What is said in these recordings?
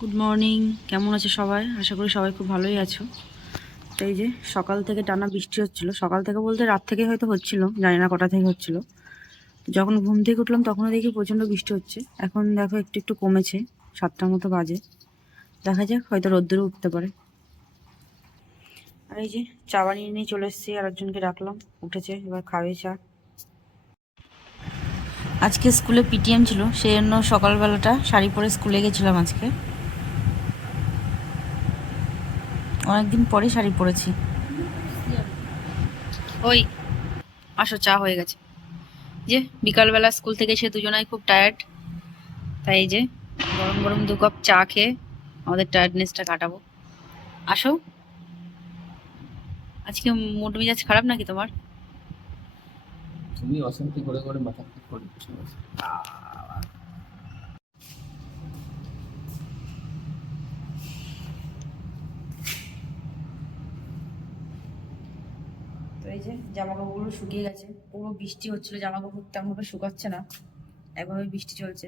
Good morning কেমন আছে সবাই? আশা করি সবাই খুব ভালোই আছো। তো এই যে সকাল থেকে টানা বৃষ্টি হচ্ছিল। সকাল থেকে বলতে রাত থেকে হয়তো হচ্ছিল, জানি না কটা থেকে হচ্ছিল। যখন ঘুম থেকে উঠলাম তখনও দেখি প্রচণ্ড বৃষ্টি হচ্ছে। এখন দেখো একটু একটু কমেছে সাতটার মতো বাজে। দেখা যাক, হয়তো রোদ্দুরে উঠতে পারে। আর এই যে চা বানিয়ে নিয়ে চলে এসেছি আর একজনকে ডাকলাম। উঠেছে, এবার খাবে চা। আজকে স্কুলে পিটিএম ছিল, সেই জন্য সকালবেলাটা শাড়ি পরে স্কুলে গেছিলাম আজকে। অনেকদিন পরে শাড়ি পরেছি। ওই আসো চা হয়ে গেছে। যে বিকালবেলা স্কুল থেকে এসে দুজনাই খুব টায়ার্ড তাই এই যে গরম গরম দু কাপ চা খেয়ে আমাদের টায়ার্ডনেসটা কাটাবো। আসো। আজকে মুড মেজাজ খারাপ নাকি তোমার? তুমি অশান্তি করে করে মাথা ঠিক করে যে জামা কাপড়গুলো শুকিয়ে গেছে। পুরো বৃষ্টি হচ্ছিল জামা কাপড় তেমনভাবে শুকাচ্ছে না। একভাবে বৃষ্টি চলছে।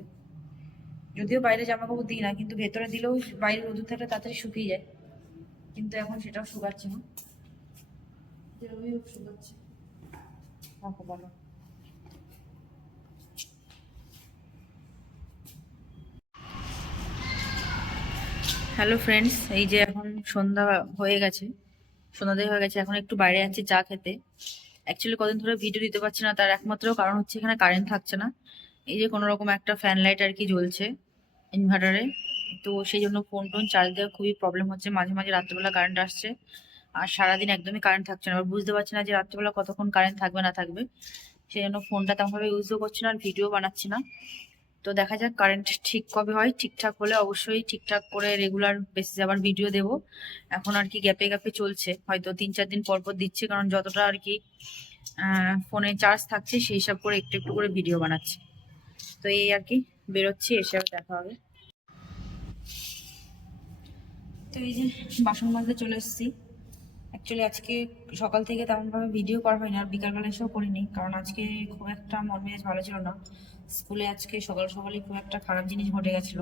যদিও বাইরে জামা কাপড় দিই না, কিন্তু ভেতরে দিলেও বাইরে রোদ থাকলে তাড়াতাড়ি শুকিয়ে যায়। কিন্তু এখন সেটাও শুকাচ্ছে না। বলো। হ্যালো ফ্রেন্ডস এই যে এখন সন্ধ্যা হয়ে গেছে। সন্ধ্যা হয়ে গেছে, এখন একটু বাইরে যাচ্ছি চা খেতে। অ্যাকচুয়ালি কদিন ধরে ভিডিও দিতে পারছি না, তার একমাত্র কারণ হচ্ছে এখানে কারেন্ট থাকছে না। এই যে কোনো রকম একটা ফ্যান লাইট আর কি জ্বলছে ইনভার্টারে তো সেই জন্য ফোন টোন চার্জ দেওয়া খুবই প্রবলেম হচ্ছে। মাঝে মাঝে রাত্রেবেলা কারেন্ট আসছে, আর সারাদিন একদমই কারেন্ট থাকছে না। এবার বুঝতে পারছি না যে রাত্রেবেলা কতক্ষণ কারেন্ট থাকবে না থাকবে, সেই জন্য ফোনটা তেমনভাবে ইউজও করছি না আর ভিডিও বানাচ্ছি না। তো দেখা যাক কারেন্ট ঠিক কবে হয়। ঠিকঠাক হলে অবশ্যই ঠিকঠাক করে রেগুলার বেসিসে আবার ভিডিও দেব। এখন আর কি গ্যাপে গ্যাপে চলছে। হয়তো তিন চার দিন পর পর দিচ্ছে, কারণ যতটা আর কি ফোনে চার্জ থাকছে, সেই হিসাব করে একটু একটু করে ভিডিও বানাচ্ছি। তো এই আর কি, বেরোচ্ছি, এসে দেখা হবে। তো এই যে বাসন মাজতে চলে এসেছি। অ্যাকচুয়ালি আজকে সকাল থেকে তেমনভাবে ভিডিও করা হয়নি, আর বিকালবেলা এসেও করিনি, কারণ আজকে খুব একটা মন মেজাজ ভালো ছিল না। স্কুলে আজকে সকাল সকালে খুব একটা খারাপ জিনিস ঘটে গেছিল।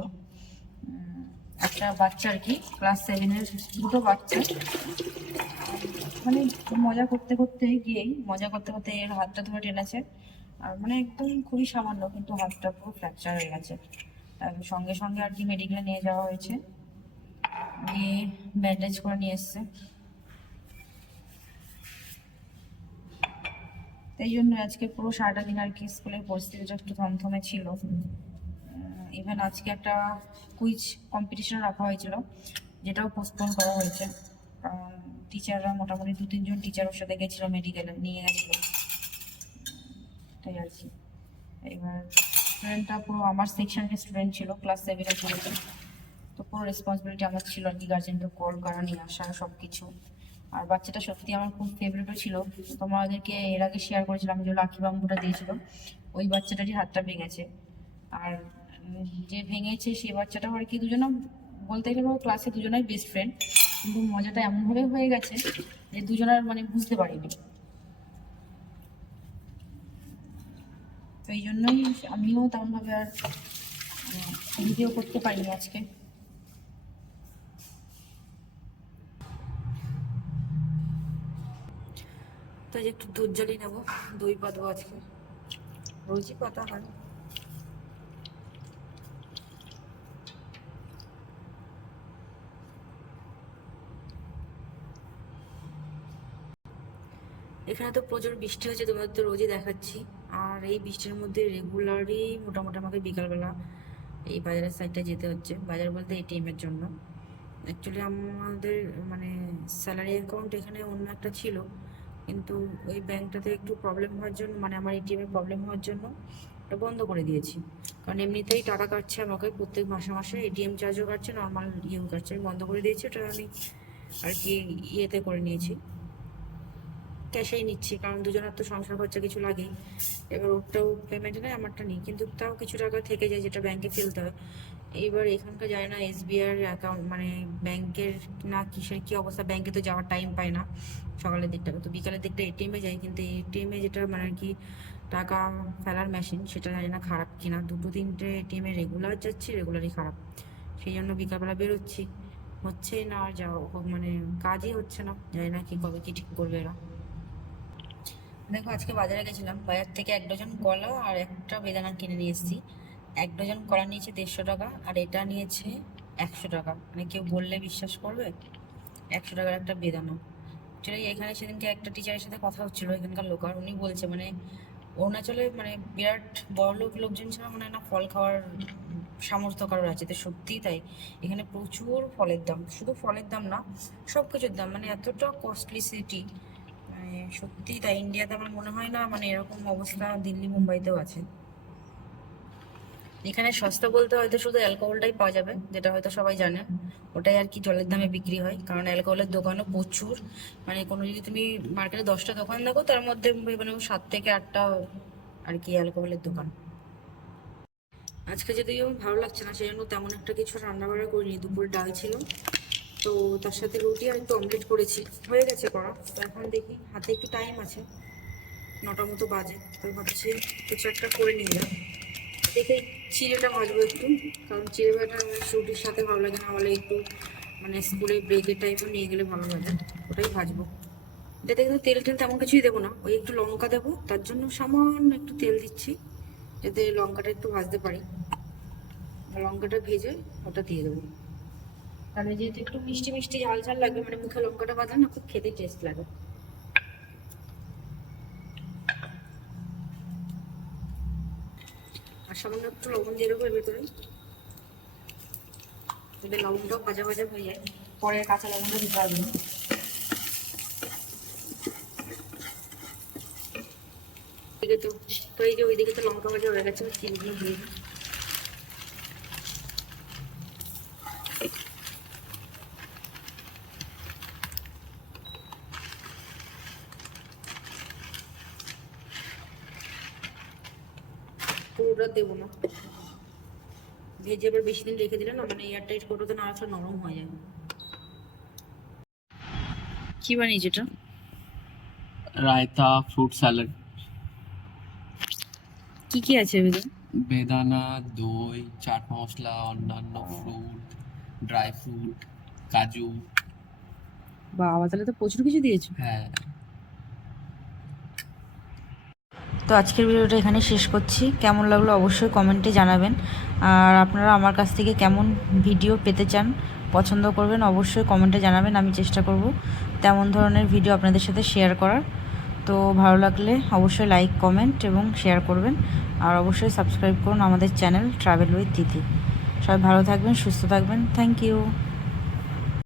একটা বাচ্চা আর কি ক্লাস সেভেনের দুটো বাচ্চা। মানে মজা করতে করতে গিয়েই, মজা করতে করতে এর হাতটা ধরে টেনেছে। আর মানে একদম খুবই সামান্য, কিন্তু হাতটা পুরো ফ্র্যাকচার হয়ে গেছে। সঙ্গে সঙ্গে আর কি মেডিকেলে নিয়ে যাওয়া হয়েছে। গিয়ে ব্যান্ডেজ করে নিয়ে এসছে। তাই জন্য আজকে পুরো সারাটা দিন আর কি স্কুলের পরিস্থিতিটা একটু থমথমে ছিল। ইভেন আজকে একটা কুইজ কম্পিটিশন রাখা হয়েছিল, যেটাও পোস্টপোন করা হয়েছে। টিচাররা মোটামুটি দু তিনজন টিচার ওর সাথে গেছিল মেডিকেলে নিয়ে গেছিল। তাই আর কি। এবার স্টুডেন্টটা পুরো আমার সেকশনের স্টুডেন্ট ছিল ক্লাস সেভেনের পড়েছে। তো পুরো রেসপন্সিবিলিটি আমার ছিল আর কি গার্জেনকে কল করা, নিয়ে আসা সব কিছু আর বাচ্চাটা সত্যি আমার খুব ফেভারিটও ছিল। তোমাদেরকে এর আগে শেয়ার করেছিলাম যে লাকি বাম্বুটা দিয়েছিল। ওই বাচ্চাটারই হাতটা ভেঙেছে। আর যে ভেঙেছে সেই বাচ্চাটাও আর কি দুজনে বলতে গেলে ক্লাসে দুজনাই বেস্ট ফ্রেন্ড কিন্তু মজাটা এমনভাবে হয়ে গেছে যে দুজনের মানে বুঝতে পারিনি। তো এই জন্যই আমিও তেমনভাবে আর ভিডিও করতে পারিনি আজকে। একটু দুধ জ্বালিয়ে নেব, দই পাতবো আজকে। রোজই পাতা হয়। এখানে তো প্রচুর বৃষ্টি হচ্ছে, তোমাদের তো রোজই দেখাচ্ছি। আর এই বৃষ্টির মধ্যে রেগুলারই মোটামুটি আমাকে বিকালবেলা এই বাজারের সাইডটা যেতে হচ্ছে। বাজার বলতে এটিএমের জন্য। অ্যাকচুয়ালি আমাদের মানে স্যালারি অ্যাকাউন্ট এখানে অন্য একটা ছিল। কিন্তু ওই ব্যাংকটাতে একটু প্রবলেম হওয়ার জন্য মানে আমার এটিএমের প্রবলেম হওয়ার জন্য ওটা বন্ধ করে দিয়েছি। কারণ এমনিতেই টাকা কাটছে আমাকে প্রত্যেক মাসে মাসে এটিএম চার্জও কাটছে নর্মাল ইউ কাটছে। আমি বন্ধ করে দিয়েছি, ওটা আমি আর কি ইয়েতে করে নিয়েছি। ক্যাশেই নিচ্ছি, কারণ দুজনের তো সংসার খরচা কিছু লাগেই। এবার ওরটাও পেমেন্ট নেই, আমারটা নেই। কিন্তু তাও কিছু টাকা থেকে যায় যেটা ব্যাংকে ফেলতে হয়। এইবার এখানকার যায় না এসবিআই অ্যাকাউন্ট মানে ব্যাংকের না কিসের কি অবস্থা? ব্যাংকে তো যাওয়ার টাইম পায় না সকালের দিকটা। তো বিকালের দিকটা এটিএমে যাই কিন্তু এটিএমে যেটা মানে কি টাকা ফেলার মেশিন সেটা জানি না খারাপ কিনা। দুটো তিনটে এটিএমে রেগুলার যাচ্ছি রেগুলারই খারাপ। সেই জন্য বিকালবেলা বেরোচ্ছি। হচ্ছেই না আর যাও মানে কাজই হচ্ছে না। জানি না কি কবে কি ঠিক করবে এরা। দেখো, আজকে বাজারে গেছিলাম। বাজার থেকে এক ডজন কলা আর একটা বেদানা কিনে নিয়ে এসেছি। এক ডজন কলা নিয়েছে দেড়শো টাকা, আর এটা নিয়েছে একশো টাকা। মানে কেউ বললে বিশ্বাস করবে? একশো টাকার একটা বেদানা। অ্যাকচুয়ালি এখানে সেদিনকে একটা টিচারের সাথে কথা হচ্ছিল, এখানকার লোকার উনি বলছে মানে অরুণাচলে মানে বিরাট বড়লোক লোকজন ছাড়া মনে না ফল খাওয়ার সামর্থ্য কারোর আছে। তো সত্যিই তাই। এখানে প্রচুর ফলের দাম। শুধু ফলের দাম না সব কিছুর দাম। মানে এতটা কস্টলি সিটি মানে সত্যিই তাই। ইন্ডিয়াতে আমার মনে হয় না মানে এরকম অবস্থা দিল্লি, মুম্বাইতেও আছে। এখানে সস্তা বলতে হয়তো শুধু অ্যালকোহলটাই পাওয়া যাবে, যেটা হয়তো সবাই জানে। ওটাই আর কি জলের দামে বিক্রি হয়, কারণ অ্যালকোহলের দোকানও প্রচুর। মানে কোনো যদি তুমি মার্কেটে দশটা দোকান দেখো, তার মধ্যে মানে সাত থেকে আটটা আর কি অ্যালকোহলের দোকান। আজকে যদিও ভালো লাগছে না সেই জন্য তেমন একটা কিছু রান্না বান্না করিনি, দুপুর ডাল ছিল। তো তার সাথে রুটি আর একটু অমলেট করেছি। হয়ে গেছে করা, তো এখন দেখি, হাতে একটু টাইম আছে। নটা মতো বাজে, তো ভাবছি কিছু একটা করে নিয়ে যাই। দেখে চিড়েটা ভাজবো একটু, কারণ চিড়ে ভাজা আমার রুটির সাথে ভালো লাগে না, হলে একটু মানে স্কুলে ব্রেকের টাইপও নিয়ে গেলে ভালো লাগে, ওটাই ভাজবো। এটাতে কিন্তু তেল টেল তেমন কিছুই দেবো না, ওই একটু লঙ্কা দেবো, তার জন্য সামান্য একটু তেল দিচ্ছি, যাতে লঙ্কাটা একটু ভাজতে পারি। লঙ্কাটা ভেজে ওটা দিয়ে দেবো। তাহলে যেহেতু একটু মিষ্টি মিষ্টি ঝাল ঝাল লাগবে মানে মুখে লঙ্কাটা বাঁধলে না, খুব খেতে টেস্ট লাগে। আর সামান্য একটু লবণ দিয়ে দেবো ভেতরে। তবে লবণটাও ভাজা ভাজা হয়ে যায়। পরে কাঁচা লবণটা দিতে হবে। না তো এই যে ওইদিকে তো লঙ্কা ভাজা হয়ে গেছে চিনি দিয়ে দিয়ে পুরোটা দেবো না। ভেজে এবার বেশি দিন রেখে দিলে না মানে এয়ারটাইট করতে না রাখলে নরম হয়ে যায়। কি বানিয়েছে এটা? রায়তা ফ্রুট স্যালাড কি কি আছে ভিতরে? বেদানা দই চাট মশলা অন্যান্য ফ্রুট ড্রাই ফ্রুট কাজু। বাবা তাহলে তো প্রচুর কিছু দিয়েছ। হ্যাঁ। তো আজকের ভিডিওটা এখানে শেষ করছি। কেমন লাগল অবশ্যই কমেন্টে জানাবেন। আর আপনারা আমার কাছ থেকে কেমন ভিডিও পেতে চান, পছন্দ করবেন, অবশ্যই কমেন্টে জানাবেন, আমি চেষ্টা করব তেমন ধরনের ভিডিও আপনাদের সাথে শেয়ার করার। তো ভালো লাগলে অবশ্যই লাইক কমেন্ট এবং শেয়ার করবেন। আর অবশ্যই সাবস্ক্রাইব করুন আমাদের চ্যানেল ট্রাভেল উইথ দিদি সবাই ভালো থাকবেন, সুস্থ থাকবেন। Thank you